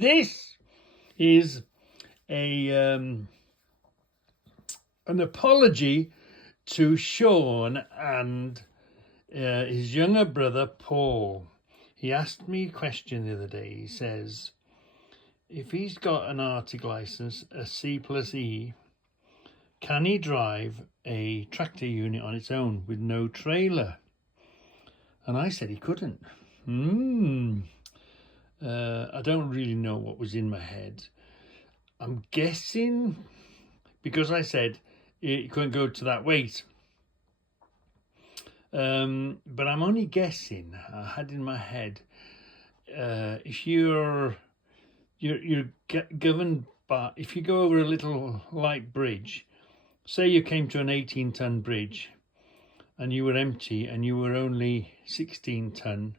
This is an apology to Shaun and his younger brother Paul. He asked me a question the other day. He says, if he's got an Arctic license, a C+E, can he drive a tractor unit on its own with no trailer? And I said he couldn't. I don't really know what was in my head. I'm guessing because I said it couldn't go to that weight. But I'm only guessing. I had in my head, if you're governed by, if you go over a little light bridge, say you came to an 18-ton bridge and you were empty and you were only 16-ton,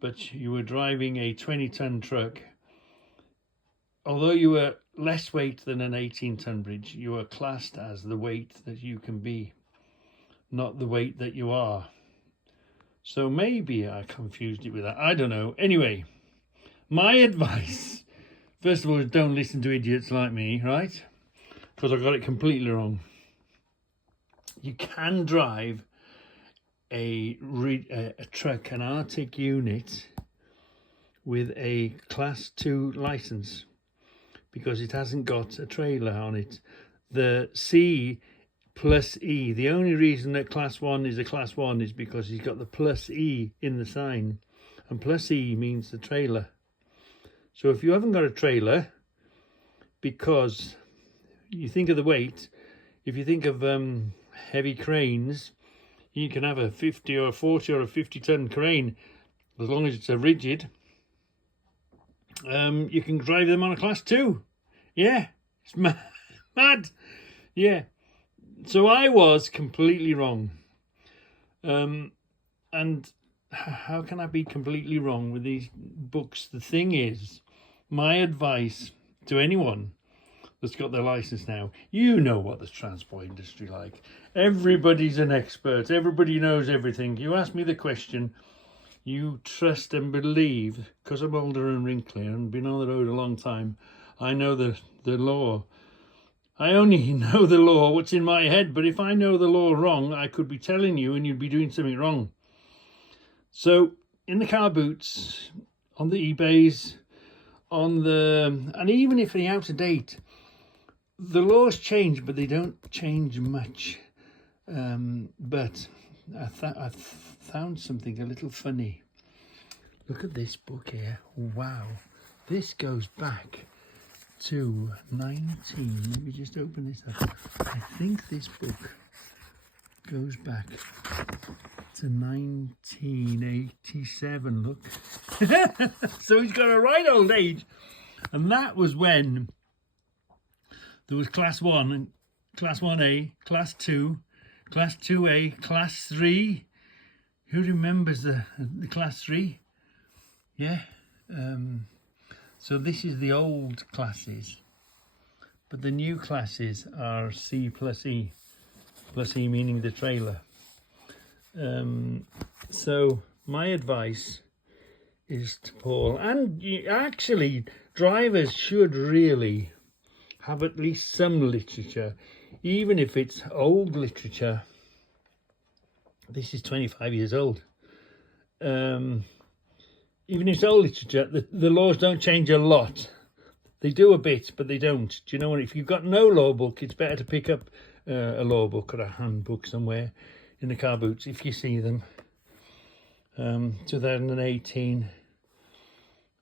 but you were driving a 20-ton truck, although you were less weight than an 18-ton bridge, you are classed as the weight that you can be, not the weight that you are. So maybe I confused it with that. I don't know. Anyway, my advice, first of all, is don't listen to idiots like me, right? Because I got it completely wrong. You can drive a truck, an Arctic unit, with a Class 2 license because it hasn't got a trailer on it. The C plus E, the only reason that Class 1 is a Class 1 is because he's got the plus E in the sign, and plus E means the trailer. So if you haven't got a trailer, because you think of the weight, if you think of heavy cranes, you can have a 50 or a 40 or a 50-ton crane, as long as it's a rigid. You can drive them on a Class 2. Yeah, it's mad. Yeah. So I was completely wrong. And how can I be completely wrong with these books? The thing is, my advice to anyone that's got their license now, you know what the transport industry like. Everybody's an expert. Everybody knows everything. You ask me the question, you trust and believe, because I'm older and wrinkly and been on the road a long time, I know the law. I only know the law, what's in my head, but if I know the law wrong, I could be telling you and you'd be doing something wrong. So in the car boots, on the eBays, and even if they're out of date, the laws change, but they don't change much. But I found something a little funny. Look at this book here. Wow. This goes back to let me just open this up. I think this book goes back to 1987. Look. So he's got a right old age. And that was when there was Class 1, Class 1A, Class 2, Class 2A, Class 3. Who remembers the Class 3? Yeah. So this is the old classes. But the new classes are C plus E. Plus E meaning the trailer. So my advice is to Paul, and actually drivers should really have at least some literature, even if it's old literature. This is 25 years old. Even if it's old literature, the laws don't change a lot. They do a bit, but they don't. Do you know what? If you've got no law book, it's better to pick up a law book or a handbook somewhere in the car boots if you see them. 2018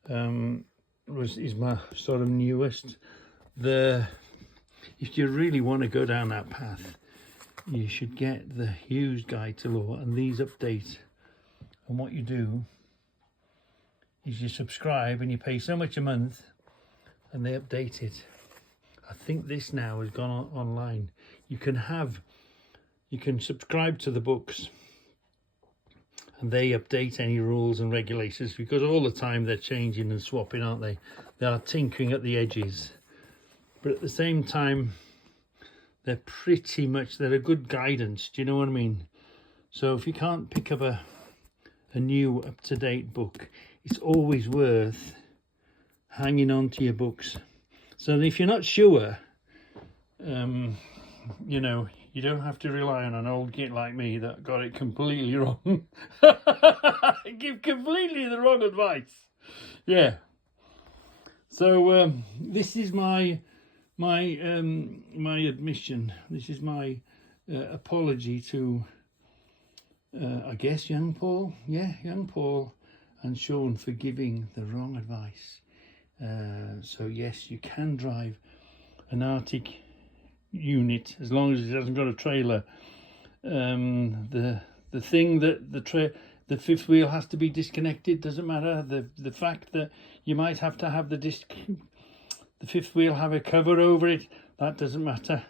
is my sort of newest. If you really want to go down that path, you should get the Hughes Guide to Law, and these update. And what you do is you subscribe and you pay so much a month and they update it. I think this now has gone online. You can subscribe to the books and they update any rules and regulations, because all the time they're changing and swapping, aren't they? They are tinkering at the edges, but at the same time they're a good guidance. Do you know what I mean? So if you can't pick up a new up-to-date book, it's always worth hanging on to your books. So if you're not sure, you know, you don't have to rely on an old git like me that got it completely wrong. Give completely the wrong advice. Yeah. So this is my admission. This is my apology to, I guess, young Paul. Yeah, young Paul and Shaun for giving the wrong advice. So yes, you can drive an Arctic unit as long as it hasn't got a trailer. The thing that the fifth wheel has to be disconnected doesn't matter. The fact that you might have to have the fifth wheel have a cover over it, that doesn't matter.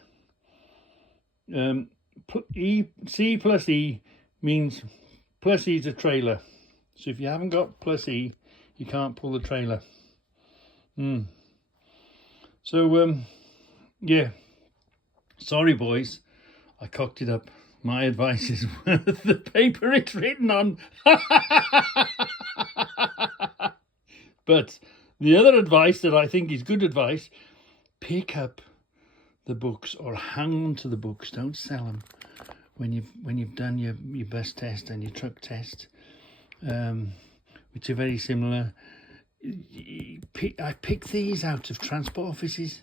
C plus E means plus E is a trailer. So if you haven't got plus E, you can't pull the trailer. So yeah, sorry boys, I cocked it up. My advice is worth the paper it's written on. But the other advice that I think is good advice, pick up the books or hang on to the books. Don't sell them when you've done your bus test and your truck test, which are very similar. I picked these out of transport offices.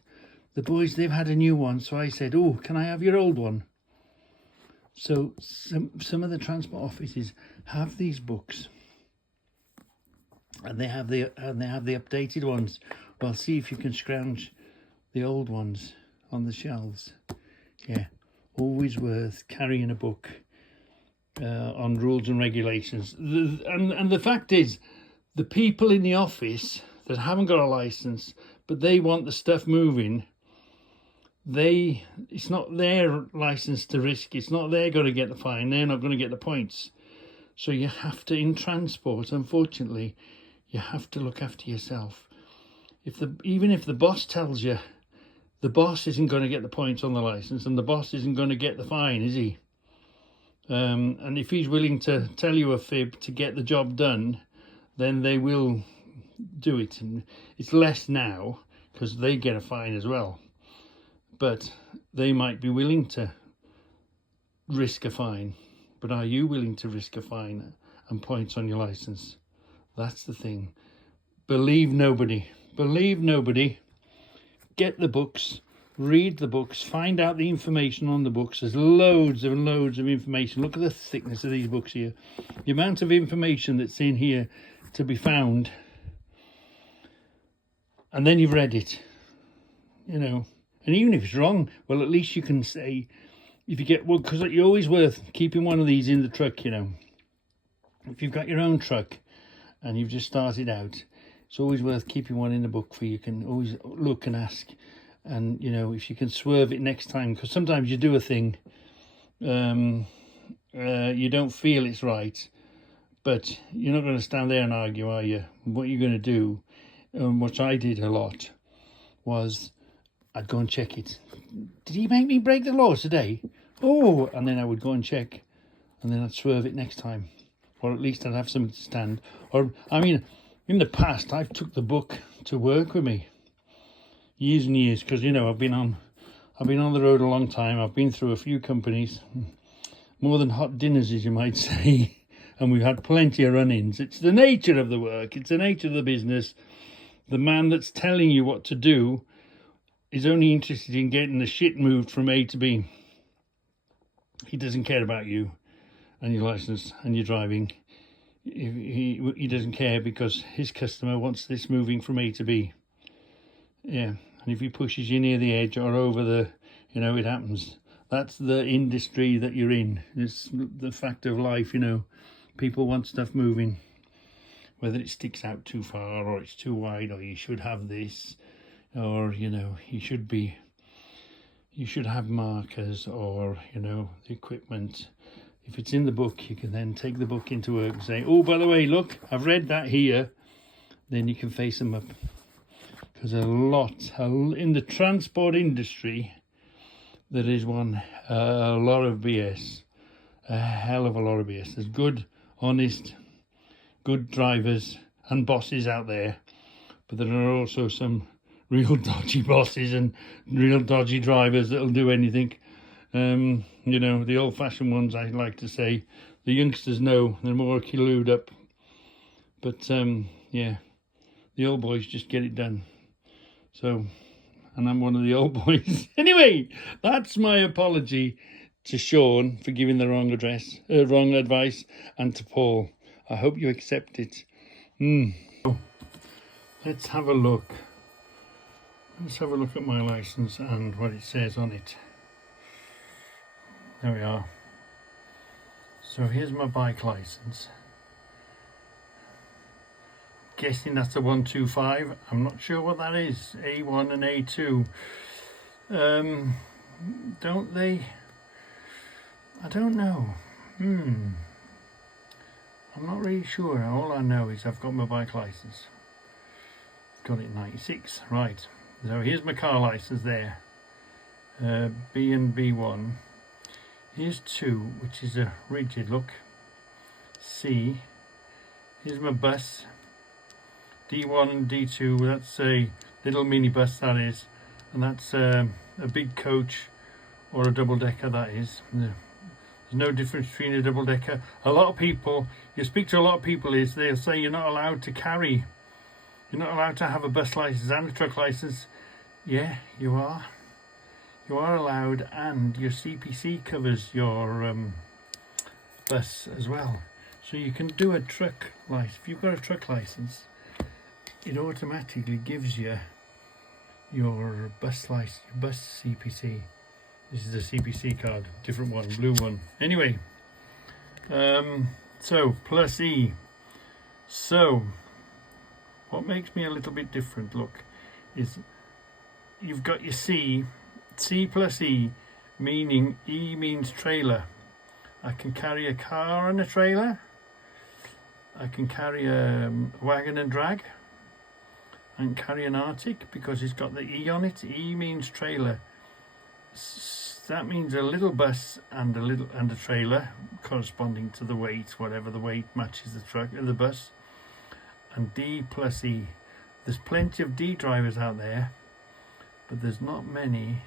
The boys, they've had a new one, so I said, "Oh, can I have your old one?" So some of the transport offices have these books, and they have the updated ones. Well, see if you can scrounge the old ones on the shelves. Yeah, always worth carrying a book on rules and regulations. And the fact is, the people in the office that haven't got a license, but they want the stuff moving, it's not their license to risk. It's not they're going to get the fine. They're not going to get the points. So you have to, in transport, unfortunately, you have to look after yourself. Even if the boss tells you, the boss isn't going to get the points on the license, and the boss isn't going to get the fine, is he? And if he's willing to tell you a fib to get the job done, then they will do it. And it's less now because they get a fine as well. But they might be willing to risk a fine. But are you willing to risk a fine and points on your license? That's the thing. Believe nobody. Believe nobody. Get the books. Read the books. Find out the information on the books. There's loads and loads of information. Look at the thickness of these books here. The amount of information that's in here to be found. And then you've read it. You know. And even if it's wrong, well, at least you can say, if you get, well, because you're always worth keeping one of these in the truck, you know. If you've got your own truck and you've just started out, it's always worth keeping one in the book for you can always look and ask. And, you know, if you can swerve it next time, because sometimes you do a thing, you don't feel it's right, but you're not going to stand there and argue, are you? What you're going to do, which I did a lot, was I'd go and check it. Did he make me break the law today? Oh, and then I would go and check, and then I'd swerve it next time, or at least I'd have something to stand. Or, I mean, in the past, I've took the book to work with me, years and years, because, you know, I've been on the road a long time. I've been through a few companies, more than hot dinners, as you might say, and we've had plenty of run-ins. It's the nature of the work. It's the nature of the business. The man that's telling you what to do is only interested in getting the shit moved from A to B. He doesn't care about you and your license and your driving. He doesn't care because his customer wants this moving from A to B. Yeah, and if he pushes you near the edge or over the, you know, it happens. That's the industry that you're in. It's the fact of life, you know. People want stuff moving. Whether it sticks out too far or it's too wide or you should have this. Or, you know, you should have markers or, you know, the equipment. If it's in the book, you can then take the book into work and say, oh, by the way, look, I've read that here. Then you can face them up. Because a lot in the transport industry, there is a lot of BS. A hell of a lot of BS. There's good, honest, good drivers and bosses out there. but there are also some real dodgy bosses and real dodgy drivers that'll do anything. You know, the old-fashioned ones, I like to say. The youngsters know, they're more clued up. But yeah, the old boys just get it done. So, and I'm one of the old boys. Anyway, that's my apology to Shaun for giving the wrong wrong advice, and to Paul. I hope you accept it. Let's have a look. Let's have a look at my license and what it says on it. There we are. So here's my bike license. Guessing that's a 125. I'm not sure what that is. A1 and A2. Don't they? I don't know. I'm not really sure. All I know is I've got my bike license. Got it in 96. Right. So here's my car license there. B and B1. Here's 2, which is a rigid look. C. Here's my bus. D1 and D2, that's a little minibus, that is. And that's a big coach or a double-decker, that is. There's no difference between a double-decker. A lot of people, you speak to a lot of people, they'll say you're not allowed to carry. You're not allowed to have a bus license and a truck license. Yeah, you are. You are allowed, and your CPC covers your bus as well. So you can do a truck license. If you've got a truck license, it automatically gives you your bus license, your bus CPC. This is a CPC card, different one, blue one. Anyway, so plus E. So what makes me a little bit different, look, is you've got your C plus E, meaning E means trailer. I can carry a car and a trailer. I can carry a wagon and drag. I can carry an Arctic because it's got the E on it. E means trailer. That means a little bus and a trailer corresponding to the weight, whatever the weight matches the truck or the bus. And D plus E. There's plenty of D drivers out there, but there's not many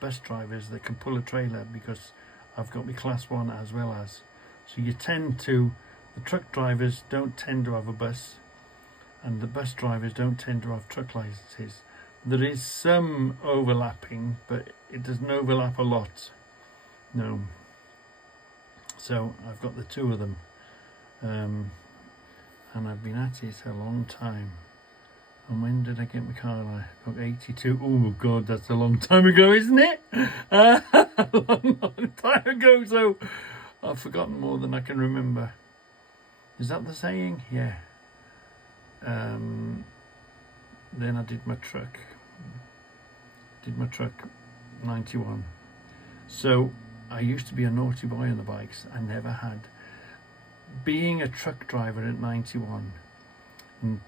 bus drivers that can pull a trailer, because I've got my class 1 as well as. So you tend to, the truck drivers don't tend to have a bus, and the bus drivers don't tend to have truck licenses. There is some overlapping, but it doesn't overlap a lot. No. So I've got the 2 of them. And I've been at it a long time. And when did I get my car? I got 82. Oh God, that's a long time ago, isn't it? A long time ago. So I've forgotten more than I can remember. Is that the saying? Yeah. Then I did my truck. 91. So I used to be a naughty boy on the bikes. I never had. Being a truck driver at 91, in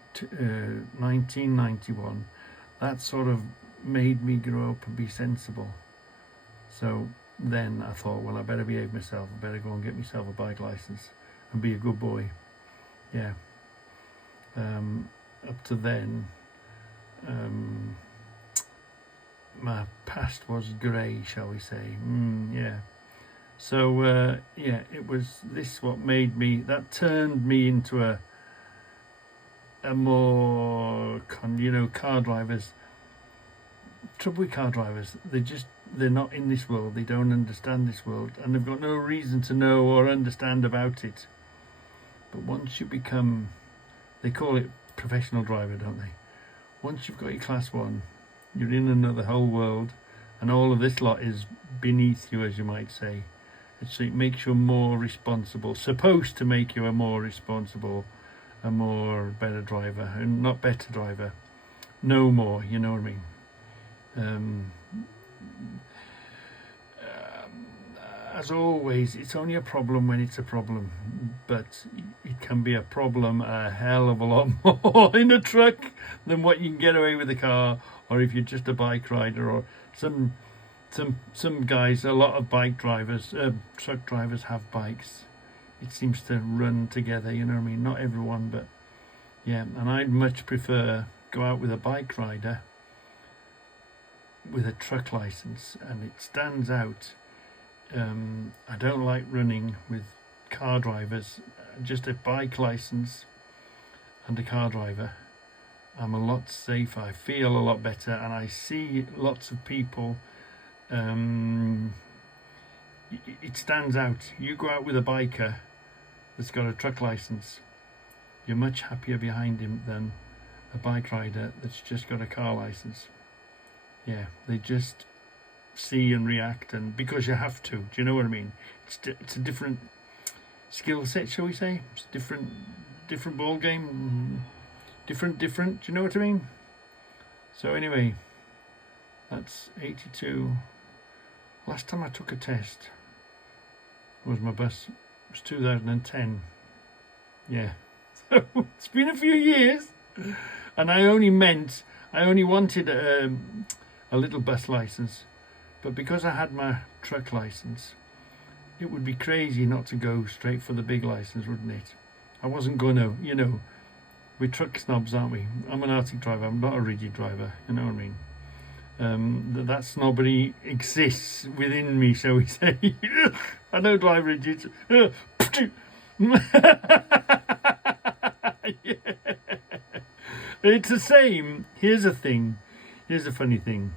1991, that sort of made me grow up and be sensible. So then I thought, well, I better behave myself. I better go and get myself a bike license and be a good boy. Yeah. Up to then, my past was grey, shall we say. Yeah. So yeah, it was this what made me, that turned me into a more car drivers. Trouble with car drivers, they're not in this world, they don't understand this world, and they've got no reason to know or understand about it. But once you become, they call it professional driver, don't they? Once you've got your class 1, you're in another whole world, and all of this lot is beneath you, as you might say. So it makes you more responsible, supposed to make you a more responsible, a more better driver, and not better driver, no more, you know what I mean. As always, it's only a problem when it's a problem, but it can be a problem a hell of a lot more in a truck than what you can get away with a car, or if you're just a bike rider, or some guys, a lot of bike drivers, truck drivers have bikes. It seems to run together, you know what I mean? Not everyone, but Yeah, and I'd much prefer go out with a bike rider with a truck license, and it stands out. I don't like running with car drivers. Just a bike license and a car driver, I'm a lot safer. I feel a lot better, and I see lots of people. It stands out. You go out with a biker that's got a truck license, you're much happier behind him than a bike rider that's just got a car license. Yeah, they just see and react, and because you have to. Do you know what I mean? It's a different skill set, shall we say? It's different ball game. Different. Do you know what I mean? So anyway, that's 82. Last time I took a test was my bus. It was 2010. Yeah. So it's been a few years, and I only wanted a little bus license, but because I had my truck license, it would be crazy not to go straight for the big license, wouldn't it? I wasn't gonna, we're truck snobs, aren't we? I'm an Arctic driver, I'm not a rigid driver, you know what I mean? That snobbery exists within me, shall we say. I don't drive rigid. Yeah. It's the same. Here's a funny thing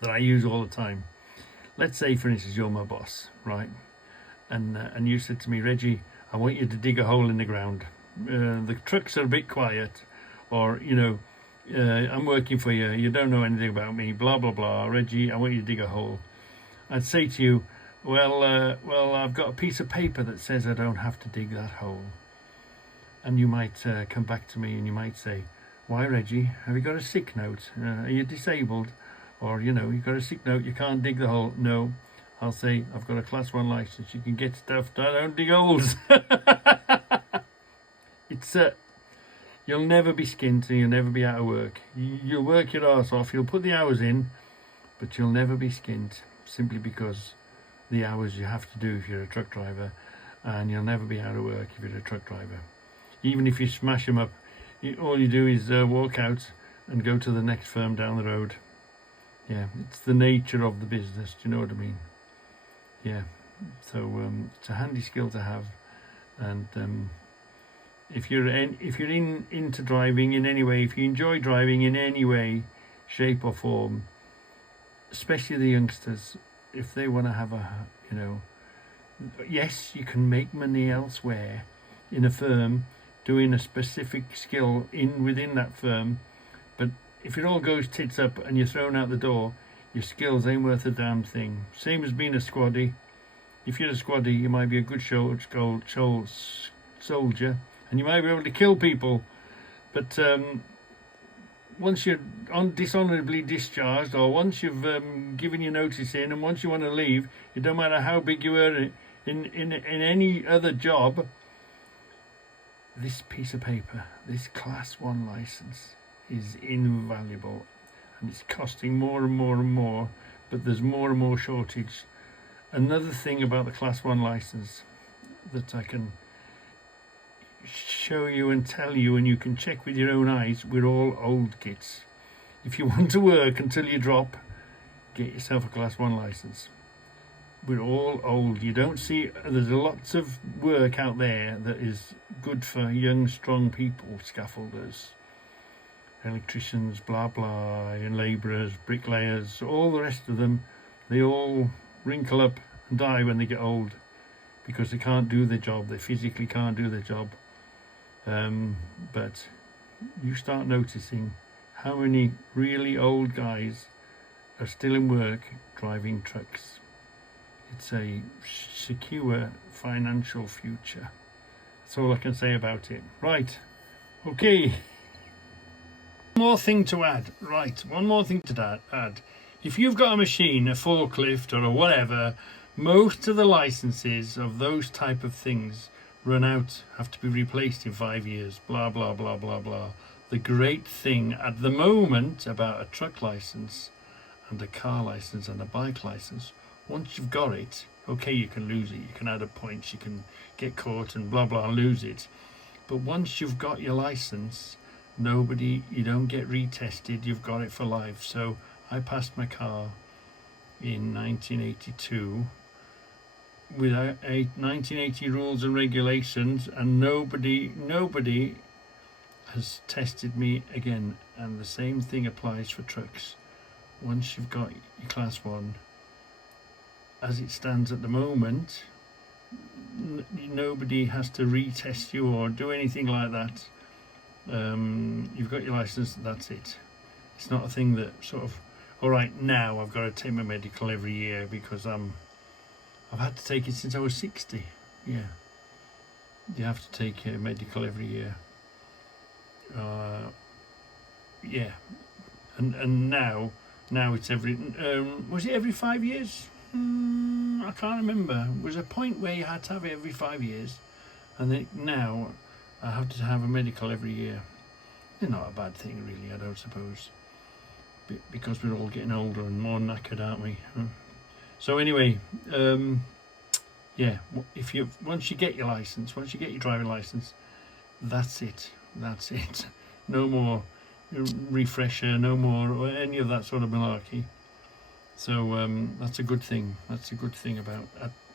that I use all the time. Let's say, for instance, you're my boss, right? And you said to me, Reggie, I want you to dig a hole in the ground. The trucks are a bit quiet, or I'm working for you. You don't know anything about me. Blah blah blah. Reggie, I want you to dig a hole. I'd say to you, well, I've got a piece of paper that says I don't have to dig that hole. And you might come back to me and you might say, why, Reggie? Have you got a sick note? Are you disabled? Or, you've got a sick note, you can't dig the hole. No. I'll say, I've got a class 1 license. You can get stuff. I don't dig holes. It's you'll never be skint and you'll never be out of work. You'll work your arse off. You'll put the hours in, but you'll never be skint, simply because the hours you have to do if you're a truck driver, and you'll never be out of work if you're a truck driver. Even if you smash them up, all you do is walk out and go to the next firm down the road. Yeah, it's the nature of the business. Do you know what I mean? Yeah, so it's a handy skill to have, and if you're into driving in any way, if you enjoy driving in any way, shape or form, especially the youngsters, if they want to have yes, you can make money elsewhere in a firm doing a specific skill within that firm, but if it all goes tits up and you're thrown out the door, your skills ain't worth a damn thing. Same as being a squaddy. If you're a squaddy, you might be a good soldier, and you might be able to kill people, but once you're dishonourably discharged, or once you've given your notice in, and once you want to leave, it don't matter how big you were in any other job, this piece of paper, this class 1 license, is invaluable, and it's costing more and more and more, but there's more and more shortage. Another thing about the class 1 license that I can show you and tell you, and you can check with your own eyes, we're all old kids. If you want to work until you drop, get yourself a class 1 license. We're all old. You don't see, there's lots of work out there that is good for young, strong people, scaffolders, electricians, blah blah, and labourers, bricklayers, all the rest of them. They all wrinkle up and die when they get old because they can't do their job. They physically can't do their job. But you start noticing how many really old guys are still in work driving trucks. It's a secure financial future. That's all I can say about it. Right, okay. One more thing to add. If you've got a machine, a forklift or a whatever, most of the licenses of those type of things run out, have to be replaced in 5 years, blah blah blah blah blah. The great thing at the moment about a truck license and a car license and a bike license, once you've got it, okay, you can lose it, you can add up points, you can get caught and blah blah and lose it, But once you've got your license, you don't get retested, you've got it for life. So I passed my car in 1982 with 1980 rules and regulations, and nobody has tested me again. And the same thing applies for trucks. Once you've got your class 1, as it stands at the moment, nobody has to retest you or do anything like that. You've got your license, that's it. It's not a thing that sort of, all right, now I've got to take my medical every year because I've had to take it since I was 60. Yeah, you have to take your medical every year. Yeah, and now it's every was it every 5 years? I can't remember. There was a point where you had to have it every 5 years, and then now I have to have a medical every year. It's not a bad thing, really, I don't suppose, because we're all getting older and more knackered, aren't we? So anyway, yeah, once you get your license, once you get your driving license, that's it. No more refresher, no more any of that sort of malarkey. So that's a good thing. That's a good thing about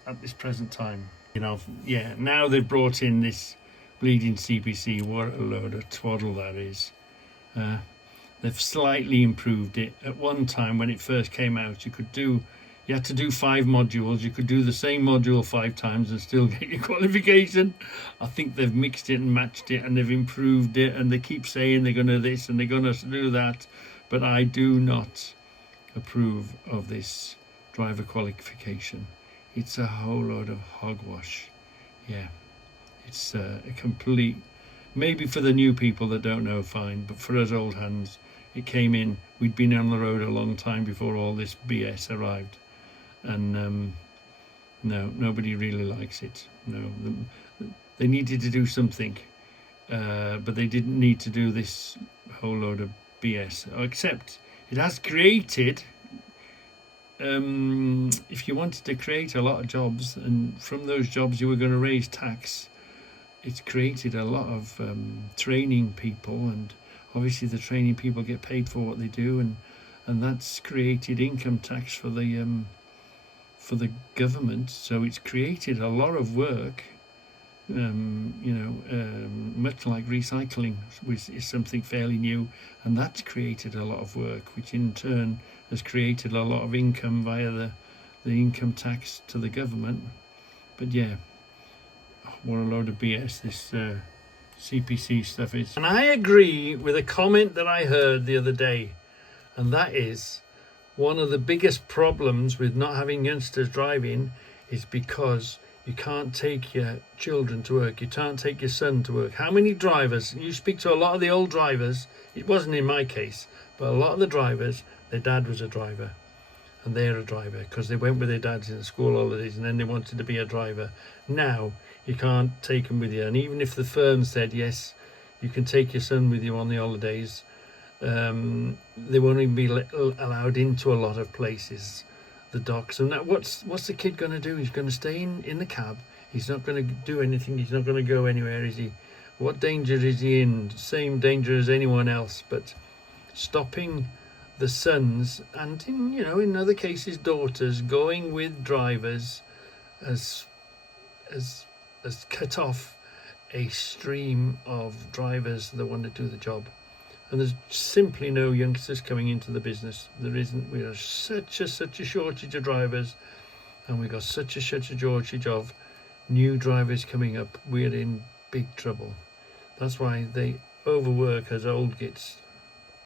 at this present time. You know, yeah. Now they've brought in this bleeding CPC. What a load of twaddle that is. They've slightly improved it. At one time, when it first came out, you had to do 5 modules. You could do the same module 5 times and still get your qualification. I think they've mixed it and matched it, and they've improved it, and they keep saying they're going to this and they're going to do that. But I do not approve of this driver qualification. It's a whole load of hogwash. Yeah, it's a complete, maybe for the new people that don't know, fine, but for us old hands, it came in, we'd been on the road a long time before all this BS arrived, and no, nobody really likes it. No, they needed to do something, but they didn't need to do this whole load of BS, except it has created, if you wanted to create a lot of jobs, and from those jobs you were going to raise tax, it's created a lot of training people, and obviously the training people get paid for what they do, and that's created income tax for the government. So it's created a lot of work. Much like recycling, which is something fairly new, and that's created a lot of work, which in turn has created a lot of income via the income tax to the government. But yeah, what a load of BS this CPC stuff is. And I agree with a comment that I heard the other day, and that is one of the biggest problems with not having youngsters driving is because you can't take your children to work. You can't take your son to work. How many drivers, you speak to a lot of the old drivers, it wasn't in my case, but a lot of the drivers, their dad was a driver, and they're a driver because they went with their dads in the school holidays, and then they wanted to be a driver. Now you can't take them with you, and even if the firm said yes, you can take your son with you on the holidays, they won't even be allowed into a lot of places, the docks. And that, what's the kid going to do? He's going to stay in the cab. He's not going to do anything. He's not going to go anywhere, is he? What danger is he in? Same danger as anyone else. But stopping the sons, and in other cases daughters, going with drivers has cut off a stream of drivers that want to do the job. And there's simply no youngsters coming into the business. There isn't. We have such a shortage of drivers, and we've got such a shortage of new drivers coming up. We're in big trouble. That's why they overwork us old gits.